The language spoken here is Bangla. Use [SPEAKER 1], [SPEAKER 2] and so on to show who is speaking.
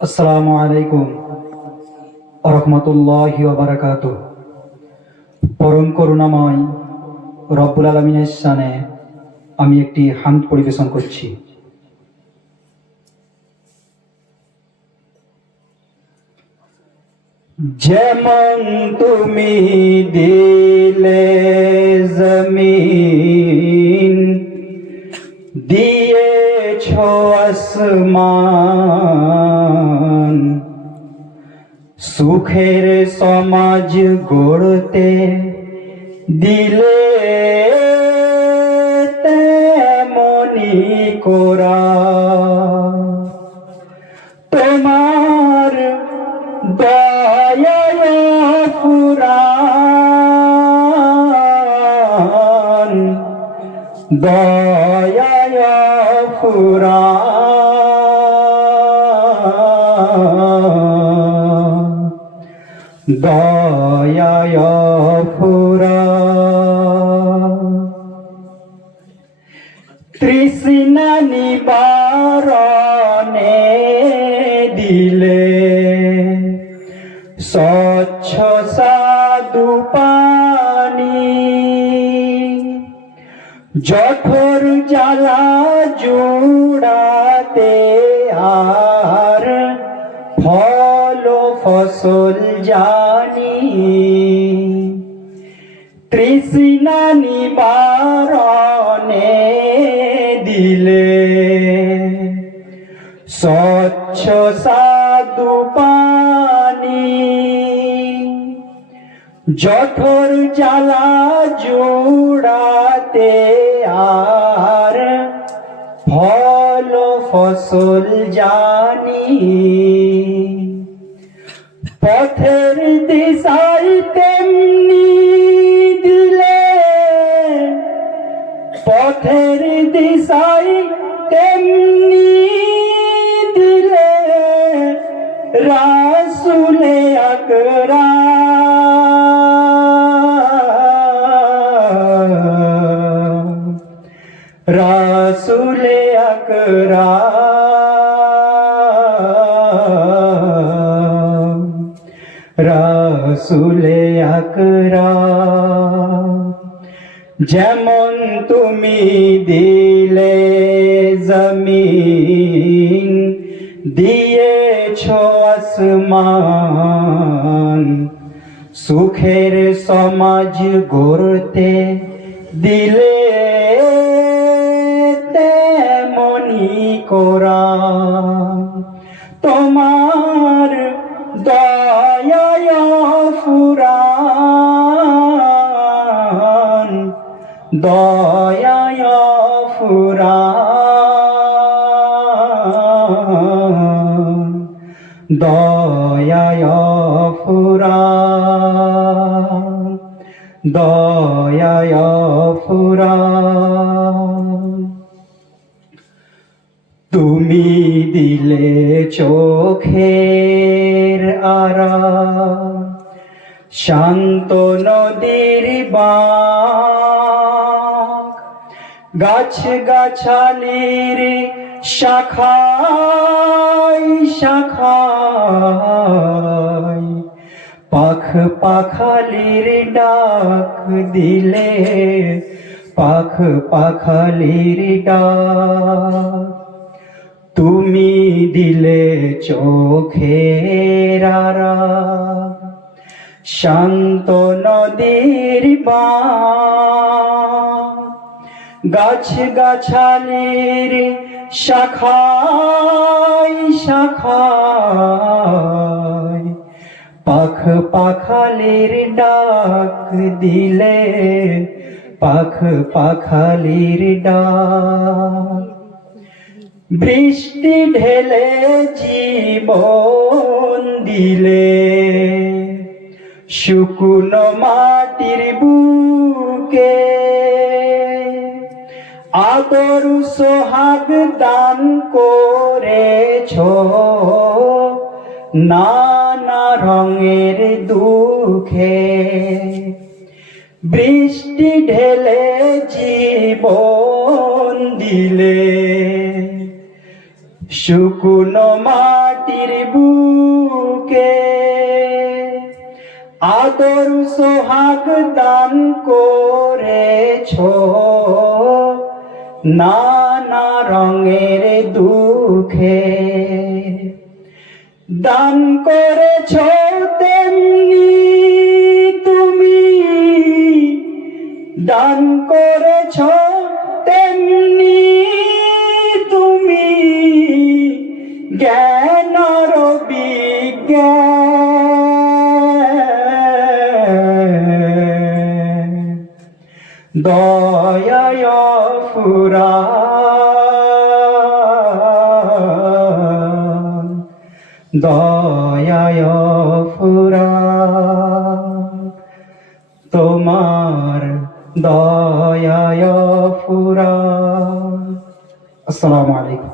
[SPEAKER 1] আসসালামু আলাইকুম রহমতুল্লাহ বারাকাত পরম করুণাময় রব্বুল আলমিনের আমি একটি হামদ পরিবেশন করছি। যেমন তুমি দিলে জমিন, দিয়েছ আসমান সুখের সমাজ গড়তে দিলে তেমনি কোরা। তোমার দয়ায় পুরাণ দয়ায় পুরাণ দয়ায় পুরাণ তৃষ্ণা নিবারণে দিলে স্বচ্ছ সাধু পানি জঠর জ্বালা জুড়াতে আর ফল ফসল জানি। তৃষ্ণা নিবারণে দিলে স্বচ্ছ সাধু পানি। জঠর জ্বালা জোড়াতে আর ফল ফসল জানি। পথের দিশাই তেমনি দিলে পথের দিশাই তেমনি দিলে রাসুলে আকরা রাসুলে আকরা রাসুলে আকরা যেমন তুমি দিলে জমিন দিয়েছ আসমান সুখের সমাজ গড়তে দিলে ফুরান দয়ায় ফুরান দয়ায় ফুরান তুমি দিলে চোখের আরা শান্ত নদীর বাঁক গাছ গাছালির শাখায় শাখায় পাখ পাখালির ডাক দিলে, পাখ পাখালির তুমি দিলে চোখের আরা শান্ত নদীর বাঁক গাছ গাছালির শাখায় শাখায়। পাখ পাখালির ডাক দিলে, পাখ পাখালির ডাক। বৃষ্টি ঢেলে জীবন দিলে, শুকনো মাটির বুকে আদর সোহাগ দান করেছ। নানা রঙের দুঃখে বৃষ্টি ঢেলে জীবন দিলে। শুকনো মাটির বুকে। আদর সোহাগ দান করেছ। নানা রঙের দুঃখে দান করেছ তেমনি তুমি। দান করেছ তেমনি তুমি। জ্ঞান বিজ্ঞান দয়ায় ফুরা। দয়ায় ফুরা। তোমার দয়ায় ফুরা। আসসালামু আলাইকুম।